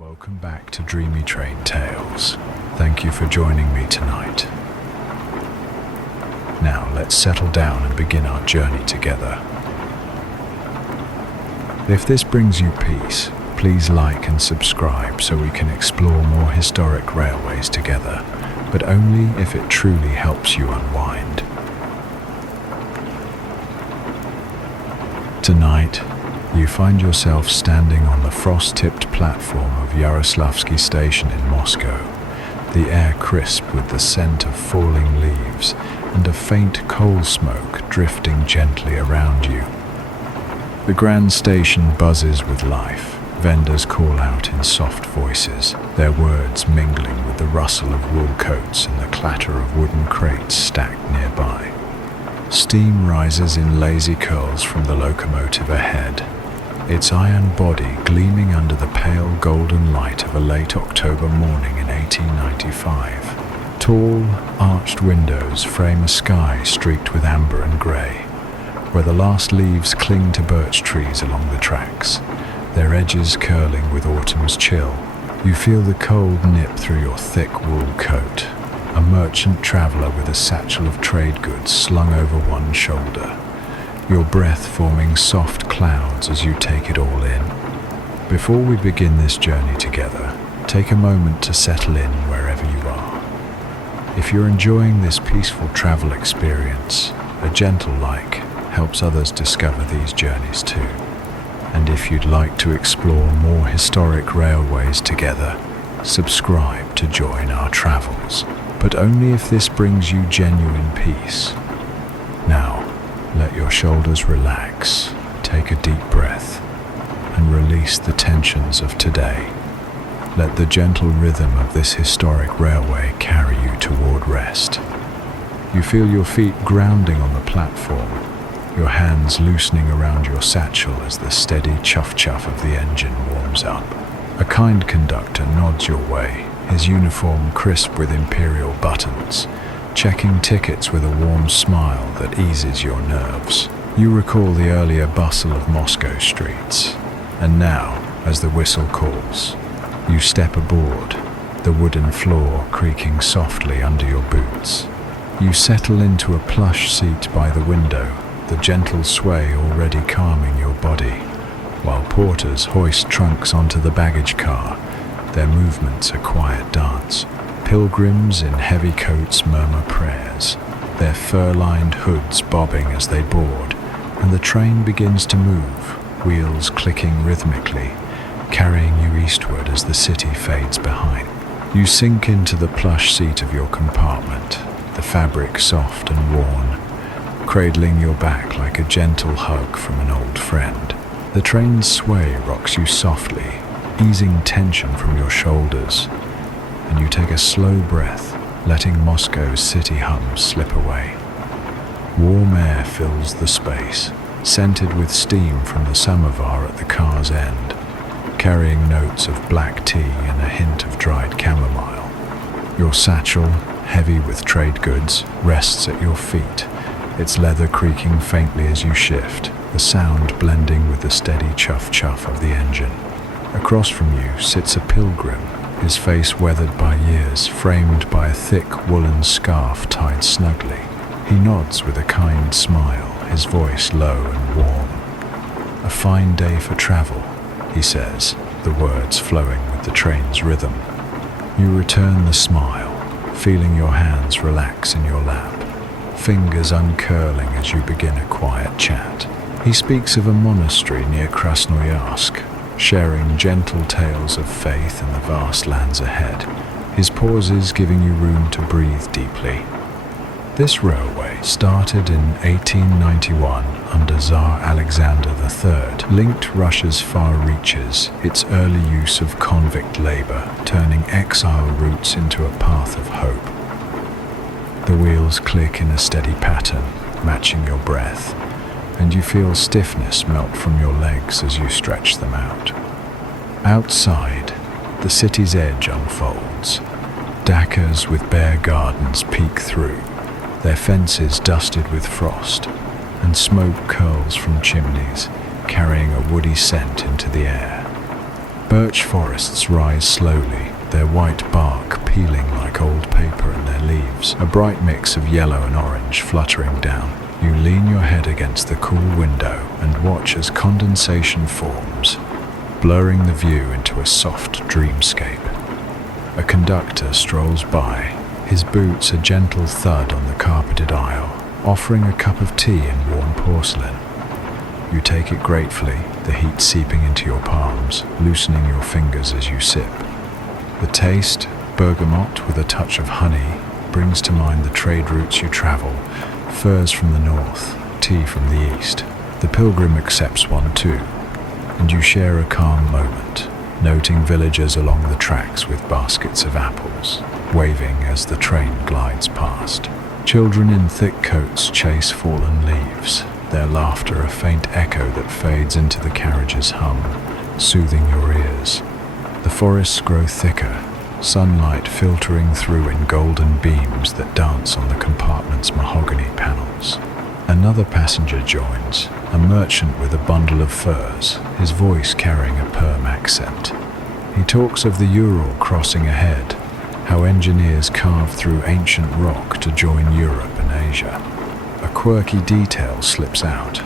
Welcome back to Dreamy Train Tales. Thank you for joining me tonight. Now let's settle down and begin our journey together. If this brings you peace, please like and subscribe so we can explore more historic railways together, but only if it truly helps you unwind. Tonight, you find yourself standing on the frost-tipped platform of Yaroslavsky Station in Moscow, the air crisp with the scent of falling leaves and a faint coal smoke drifting gently around you. The grand station buzzes with life. Vendors call out in soft voices, their words mingling with the rustle of wool coats and the clatter of wooden crates stacked nearby. Steam rises in lazy curls from the locomotive ahead, its iron body gleaming under the pale golden light of a late October morning in 1895. Tall, arched windows frame a sky streaked with amber and grey, where the last leaves cling to birch trees along the tracks, their edges curling with autumn's chill. You feel the cold nip through your thick wool coat, a merchant traveller with a satchel of trade goods slung over one shoulder, your breath forming soft clouds as you take it all in. Before we begin this journey together, take a moment to settle in wherever you are. If you're enjoying this peaceful travel experience, a gentle like helps others discover these journeys too. And if you'd like to explore more historic railways together, subscribe to join our travels, but only if this brings you genuine peace. Now, let your shoulders relax, take a deep breath, and release the tensions of today. Let the gentle rhythm of this historic railway carry you toward rest. You feel your feet grounding on the platform, your hands loosening around your satchel as the steady chuff-chuff of the engine warms up. A kind conductor nods your way, his uniform crisp with imperial buttons, checking tickets with a warm smile that eases your nerves. You recall the earlier bustle of Moscow streets, and now, as the whistle calls, you step aboard, the wooden floor creaking softly under your boots. You settle into a plush seat by the window, the gentle sway already calming your body, while porters hoist trunks onto the baggage car, their movements a quiet dance. Pilgrims in heavy coats murmur prayers, their fur-lined hoods bobbing as they board, and the train begins to move, wheels clicking rhythmically, carrying you eastward as the city fades behind. You sink into the plush seat of your compartment, the fabric soft and worn, cradling your back like a gentle hug from an old friend. The train's sway rocks you softly, easing tension from your shoulders, and you take a slow breath, letting Moscow's city hum slip away. Warm air fills the space, scented with steam from the samovar at the car's end, carrying notes of black tea and a hint of dried chamomile. Your satchel, heavy with trade goods, rests at your feet, its leather creaking faintly as you shift, the sound blending with the steady chuff-chuff of the engine. Across from you sits a pilgrim, his face weathered by years, framed by a thick woolen scarf tied snugly. He nods with a kind smile, his voice low and warm. "A fine day for travel," he says, the words flowing with the train's rhythm. You return the smile, feeling your hands relax in your lap, fingers uncurling as you begin a quiet chat. He speaks of a monastery near Krasnoyarsk, sharing gentle tales of faith and the vast lands ahead, his pauses giving you room to breathe deeply. This railway, started in 1891 under Tsar Alexander III, linked Russia's far reaches, its early use of convict labor, turning exile routes into a path of hope. The wheels click in a steady pattern, matching your breath, and you feel stiffness melt from your legs as you stretch them out. Outside, the city's edge unfolds. Dakas with bare gardens peek through, their fences dusted with frost, and smoke curls from chimneys, carrying a woody scent into the air. Birch forests rise slowly, their white bark peeling like old paper in their leaves, a bright mix of yellow and orange fluttering down. You lean your head against the cool window and watch as condensation forms, blurring the view into a soft dreamscape. A conductor strolls by, his boots a gentle thud on the carpeted aisle, offering a cup of tea in warm porcelain. You take it gratefully, the heat seeping into your palms, loosening your fingers as you sip. The taste, bergamot with a touch of honey, brings to mind the trade routes you travel, furs from the north, tea from the east. The pilgrim accepts one too, and you share a calm moment, noting villagers along the tracks with baskets of apples, waving as the train glides past. Children in thick coats chase fallen leaves, their laughter a faint echo that fades into the carriage's hum, soothing your ears. The forests grow thicker, sunlight filtering through in golden beams that dance on the compartment's mahogany panels. Another passenger joins, a merchant with a bundle of furs, his voice carrying a Perm accent. He talks of the Ural crossing ahead, how engineers carve through ancient rock to join Europe and Asia. A quirky detail slips out.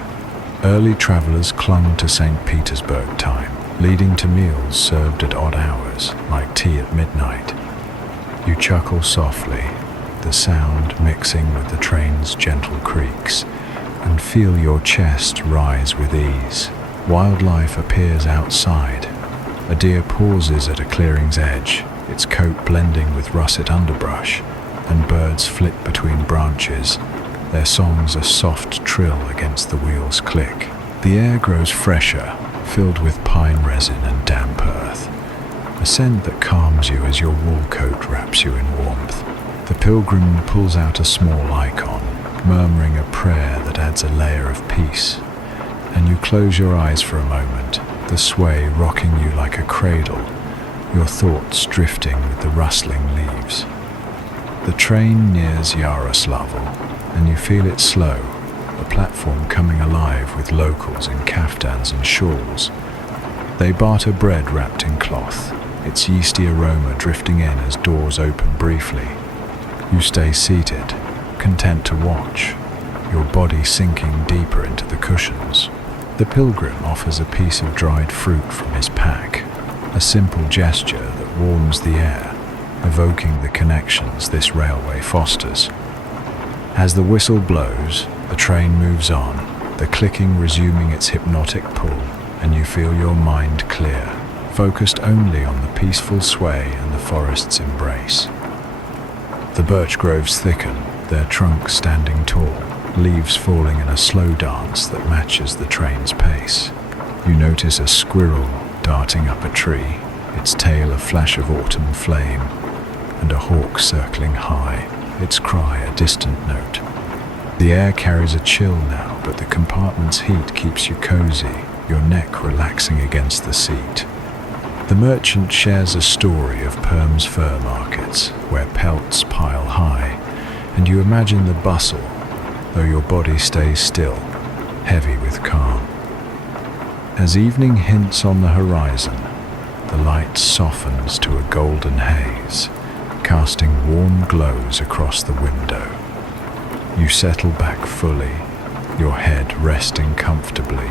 Early travelers clung to St. Petersburg time, leading to meals served at odd hours, like tea at midnight. You chuckle softly, the sound mixing with the train's gentle creaks, and feel your chest rise with ease. Wildlife appears outside. A deer pauses at a clearing's edge, its coat blending with russet underbrush, and birds flit between branches, their songs a soft trill against the wheel's click. The air grows fresher, filled with pine resin and damp earth, a scent that calms you as your wool coat wraps you in warmth. The pilgrim pulls out a small icon, murmuring a prayer that adds a layer of peace, and you close your eyes for a moment, the sway rocking you like a cradle, your thoughts drifting with the rustling leaves. The train nears Yaroslavl, and you feel it slow, the platform coming alive with locals in kaftans and shawls. They barter bread wrapped in cloth, its yeasty aroma drifting in as doors open briefly. You stay seated, content to watch, your body sinking deeper into the cushions. The pilgrim offers a piece of dried fruit from his pack, a simple gesture that warms the air, evoking the connections this railway fosters. As the whistle blows, the train moves on, the clicking resuming its hypnotic pull, and you feel your mind clear, focused only on the peaceful sway and the forest's embrace. The birch groves thicken, their trunks standing tall, leaves falling in a slow dance that matches the train's pace. You notice a squirrel darting up a tree, its tail a flash of autumn flame, and a hawk circling high, its cry a distant note. The air carries a chill now, but the compartment's heat keeps you cozy, your neck relaxing against the seat. The merchant shares a story of Perm's fur markets, where pelts pile high, and you imagine the bustle, though your body stays still, heavy with calm. As evening hints on the horizon, the light softens to a golden haze, casting warm glows across the window. You settle back fully, your head resting comfortably,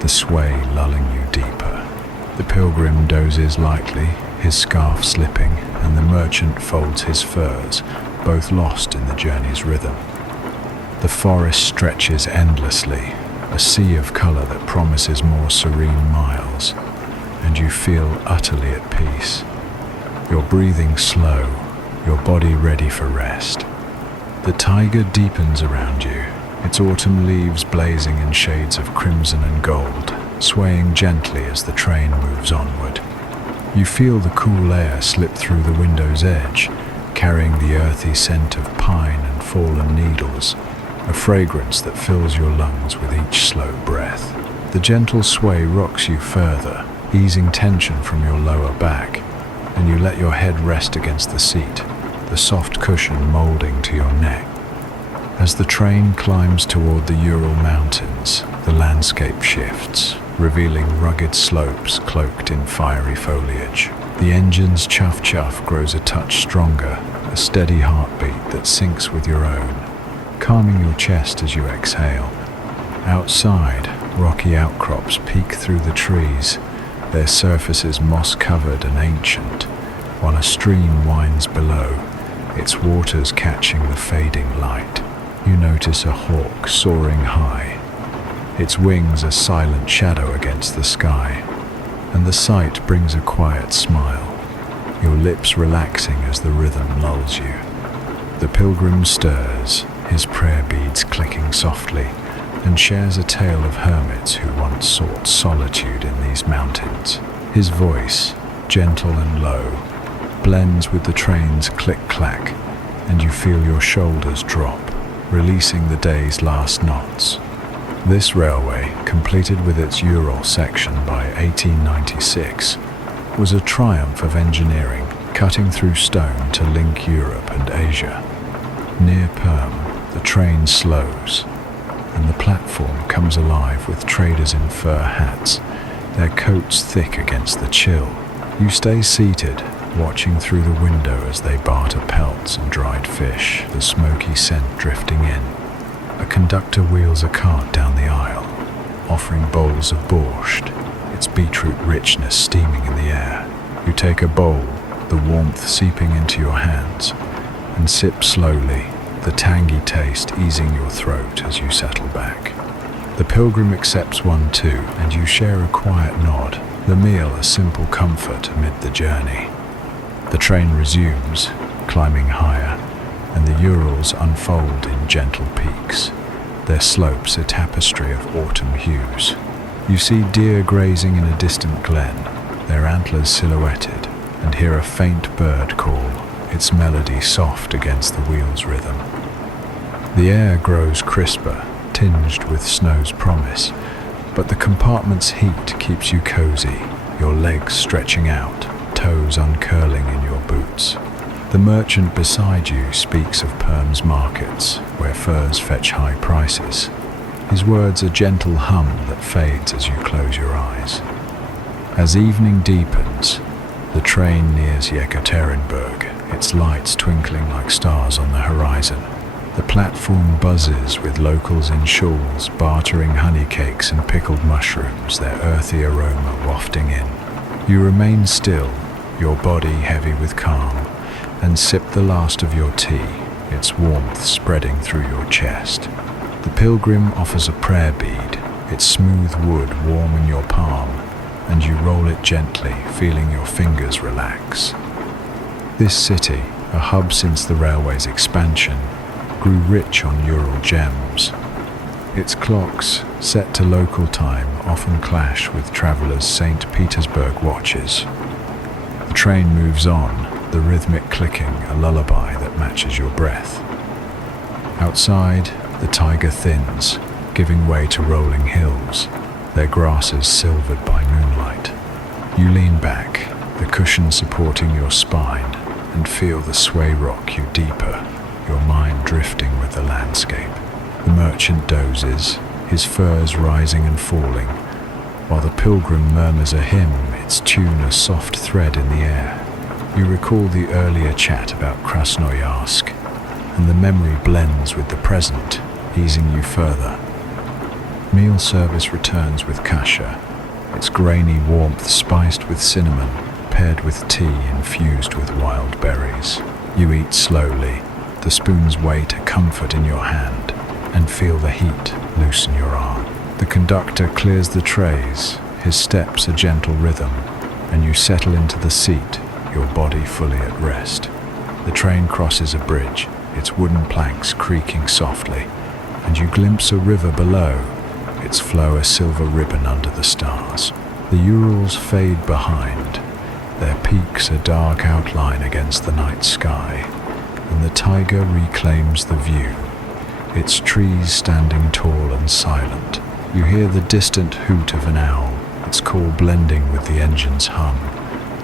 the sway lulling you deeper. The pilgrim dozes lightly, his scarf slipping, and the merchant folds his furs, both lost in the journey's rhythm. The forest stretches endlessly, a sea of color that promises more serene miles, and you feel utterly at peace. Your breathing slow, your body ready for rest. The Taiga deepens around you, its autumn leaves blazing in shades of crimson and gold, swaying gently as the train moves onward. You feel the cool air slip through the window's edge, carrying the earthy scent of pine and fallen needles, a fragrance that fills your lungs with each slow breath. The gentle sway rocks you further, easing tension from your lower back, and you let your head rest against the seat, the soft cushion molding to your neck. As the train climbs toward the Ural Mountains, the landscape shifts. revealing rugged slopes cloaked in fiery foliage. The engine's chuff-chuff grows a touch stronger, a steady heartbeat that syncs with your own, calming your chest as you exhale. Outside, rocky outcrops peek through the trees, their surfaces moss-covered and ancient, while a stream winds below, its waters catching the fading light. You notice a hawk soaring high, its wings a silent shadow against the sky, and the sight brings a quiet smile, your lips relaxing as the rhythm lulls you. The pilgrim stirs, his prayer beads clicking softly, and shares a tale of hermits who once sought solitude in these mountains. His voice, gentle and low, blends with the train's click-clack, and you feel your shoulders drop, releasing the day's last knots. This railway, completed with its Ural section by 1896, was a triumph of engineering, cutting through stone to link Europe and Asia. Near Perm, the train slows, and the platform comes alive with traders in fur hats, their coats thick against the chill. You stay seated, watching through the window as they barter pelts and dried fish, the smoky scent drifting in. A conductor wheels a cart down the aisle, offering bowls of borscht, its beetroot richness steaming in the air. You take a bowl, the warmth seeping into your hands, and sip slowly, the tangy taste easing your throat as you settle back. The pilgrim accepts one too, and you share a quiet nod, the meal a simple comfort amid the journey. The train resumes, climbing higher, and the Urals unfold in gentle peaks, their slopes a tapestry of autumn hues. You see deer grazing in a distant glen, their antlers silhouetted, and hear a faint bird call, its melody soft against the wheel's rhythm. The air grows crisper, tinged with snow's promise, but the compartment's heat keeps you cozy, your legs stretching out, toes uncurling in your boots. The merchant beside you speaks of Perm's markets, where furs fetch high prices. His words a gentle hum that fades as you close your eyes. As evening deepens, the train nears Yekaterinburg, its lights twinkling like stars on the horizon. The platform buzzes with locals in shawls bartering honey cakes and pickled mushrooms, their earthy aroma wafting in. You remain still, your body heavy with calm, and sip the last of your tea, its warmth spreading through your chest. The pilgrim offers a prayer bead, its smooth wood warm in your palm, and you roll it gently, feeling your fingers relax. This city, a hub since the railway's expansion, grew rich on Ural gems. Its clocks, set to local time, often clash with travelers' St. Petersburg watches. The train moves on, the rhythmic clicking a lullaby that matches your breath. Outside, the Taiga thins, giving way to rolling hills, their grasses silvered by moonlight. You lean back, the cushion supporting your spine, and feel the sway rock you deeper, your mind drifting with the landscape. The merchant dozes, his furs rising and falling, while the pilgrim murmurs a hymn, its tune a soft thread in the air. You recall the earlier chat about Krasnoyarsk, and the memory blends with the present, easing you further. Meal service returns with kasha, its grainy warmth spiced with cinnamon, paired with tea infused with wild berries. You eat slowly, the spoon's weight a comfort in your hand, and feel the heat loosen your arm. The conductor clears the trays, his steps a gentle rhythm, and you settle into the seat, your body fully at rest. The train crosses a bridge, its wooden planks creaking softly, and you glimpse a river below, its flow a silver ribbon under the stars. The Urals fade behind, their peaks a dark outline against the night sky, and the Taiga reclaims the view, its trees standing tall and silent. You hear the distant hoot of an owl, its call blending with the engine's hum,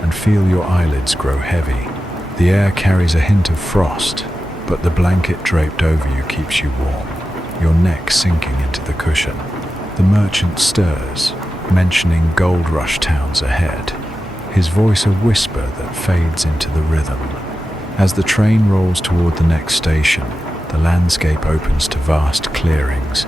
and feel your eyelids grow heavy. The air carries a hint of frost, but the blanket draped over you keeps you warm, your neck sinking into the cushion. The merchant stirs, mentioning gold rush towns ahead, his voice a whisper that fades into the rhythm. As the train rolls toward the next station, the landscape opens to vast clearings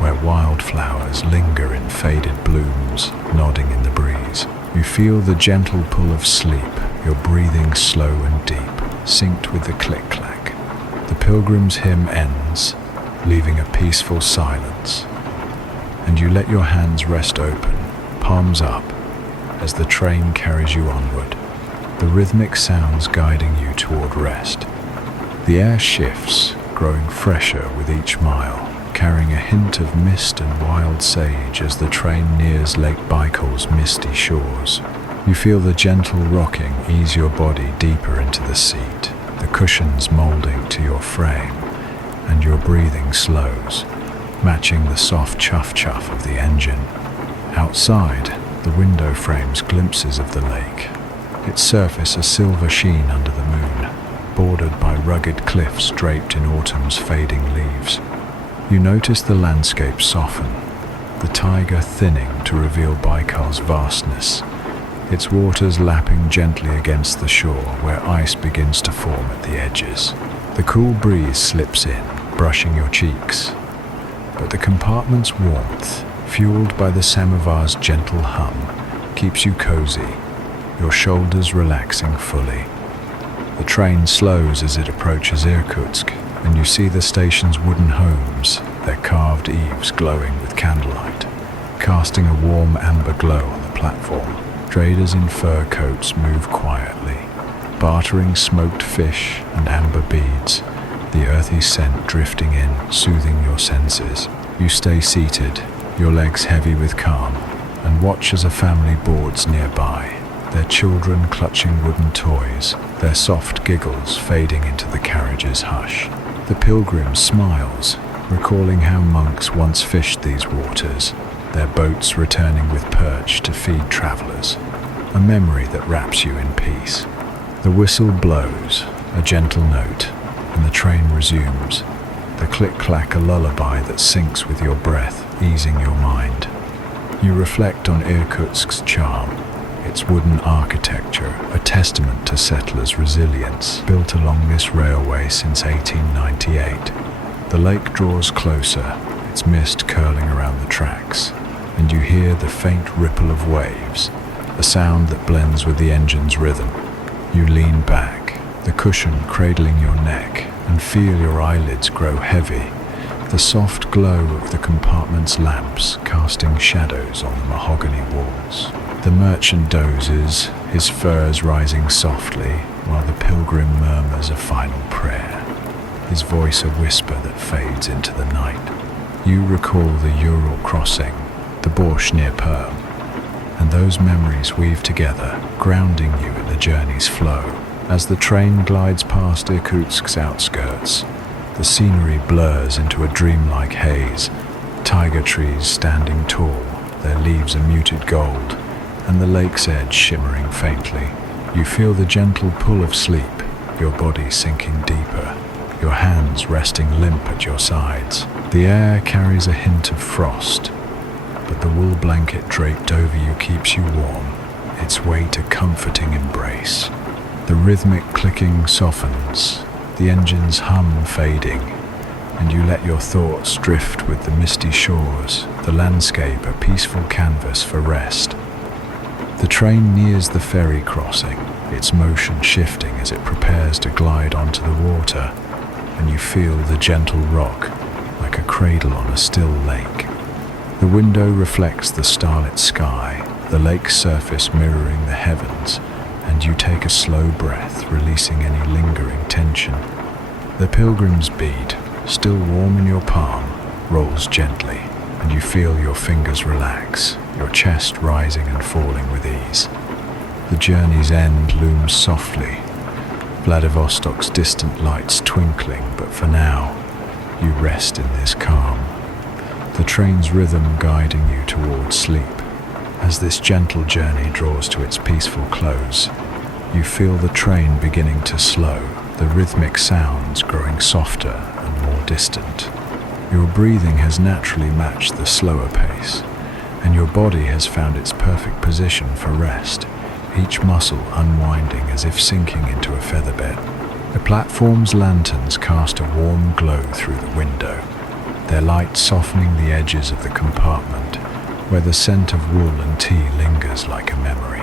where wildflowers linger in faded blooms, nodding in the breeze. You feel the gentle pull of sleep, your breathing slow and deep, synced with the click-clack. The pilgrim's hymn ends, leaving a peaceful silence, and you let your hands rest open, palms up, as the train carries you onward, the rhythmic sounds guiding you toward rest. The air shifts, growing fresher with each mile, carrying a hint of mist and wild sage as the train nears Lake Baikal's misty shores. You feel the gentle rocking ease your body deeper into the seat, the cushions molding to your frame, and your breathing slows, matching the soft chuff-chuff of the engine. Outside, the window frames glimpses of the lake, its surface a silver sheen under the moon, bordered by rugged cliffs draped in autumn's fading leaves. You notice the landscape soften, the Taiga thinning to reveal Baikal's vastness, its waters lapping gently against the shore where ice begins to form at the edges. The cool breeze slips in, brushing your cheeks, but the compartment's warmth, fueled by the samovar's gentle hum, keeps you cozy, your shoulders relaxing fully. The train slows as it approaches Irkutsk, and you see the station's wooden homes, their carved eaves glowing with candlelight, casting a warm amber glow on the platform. Traders in fur coats move quietly, bartering smoked fish and amber beads, the earthy scent drifting in, soothing your senses. You stay seated, your legs heavy with calm, and watch as a family boards nearby, their children clutching wooden toys, their soft giggles fading into the carriage's hush. The pilgrim smiles, recalling how monks once fished these waters, their boats returning with perch to feed travelers, a memory that wraps you in peace. The whistle blows, a gentle note, and the train resumes, the click-clack a lullaby that syncs with your breath, easing your mind. You reflect on Irkutsk's charm, its wooden architecture, a testament to settlers' resilience, built along this railway since 1898. The lake draws closer, its mist curling around the tracks, and you hear the faint ripple of waves, a sound that blends with the engine's rhythm. You lean back, the cushion cradling your neck, and feel your eyelids grow heavy, the soft glow of the compartment's lamps casting shadows on the mahogany walls. The merchant dozes, his furs rising softly, while the pilgrim murmurs a final prayer, his voice a whisper that fades into the night. You recall the Ural crossing, the Borsh near Perm, and those memories weave together, grounding you in the journey's flow. As the train glides past Irkutsk's outskirts, the scenery blurs into a dreamlike haze, tiger trees standing tall, their leaves a muted gold, and the lake's edge shimmering faintly. You feel the gentle pull of sleep, your body sinking deeper, your hands resting limp at your sides. The air carries a hint of frost, but the wool blanket draped over you keeps you warm, its weight a comforting embrace. The rhythmic clicking softens, the engine's hum fading, and you let your thoughts drift with the misty shores, the landscape a peaceful canvas for rest. The train nears the ferry crossing, its motion shifting as it prepares to glide onto the water, and you feel the gentle rock, like a cradle on a still lake. The window reflects the starlit sky, the lake's surface mirroring the heavens, and you take a slow breath, releasing any lingering tension. The pilgrim's bead, still warm in your palm, rolls gently, and you feel your fingers relax, your chest rising and falling with ease. The journey's end looms softly, Vladivostok's distant lights twinkling, but for now, you rest in this calm, the train's rhythm guiding you towards sleep. As this gentle journey draws to its peaceful close, you feel the train beginning to slow, the rhythmic sounds growing softer and more distant. Your breathing has naturally matched the slower pace, and your body has found its perfect position for rest, each muscle unwinding as if sinking into a featherbed. The platform's lanterns cast a warm glow through the window, their light softening the edges of the compartment where the scent of wool and tea lingers like a memory.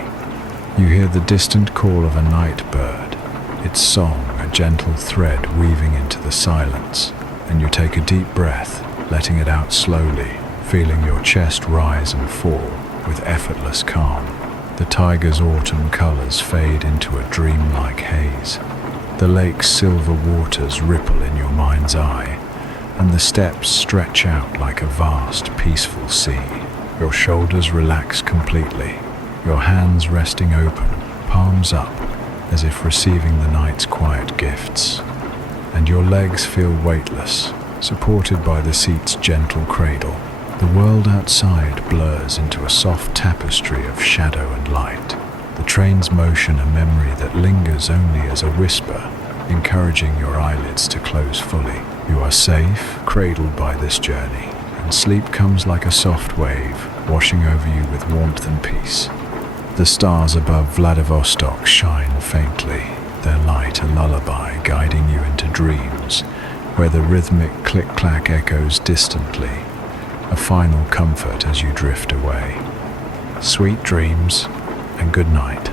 You hear the distant call of a night bird, its song a gentle thread weaving into the silence, and you take a deep breath, letting it out slowly, feeling your chest rise and fall with effortless calm. The Taiga's autumn colors fade into a dreamlike haze. The lake's silver waters ripple in your mind's eye, and the steps stretch out like a vast, peaceful sea. Your shoulders relax completely, your hands resting open, palms up, as if receiving the night's quiet gifts. And your legs feel weightless, supported by the seat's gentle cradle. The world outside blurs into a soft tapestry of shadow and light, the train's motion a memory that lingers only as a whisper, encouraging your eyelids to close fully. You are safe, cradled by this journey, and sleep comes like a soft wave, washing over you with warmth and peace. The stars above Vladivostok shine faintly, their light a lullaby guiding you into dreams, where the rhythmic click-clack echoes distantly, a final comfort as you drift away. Sweet dreams, and good night.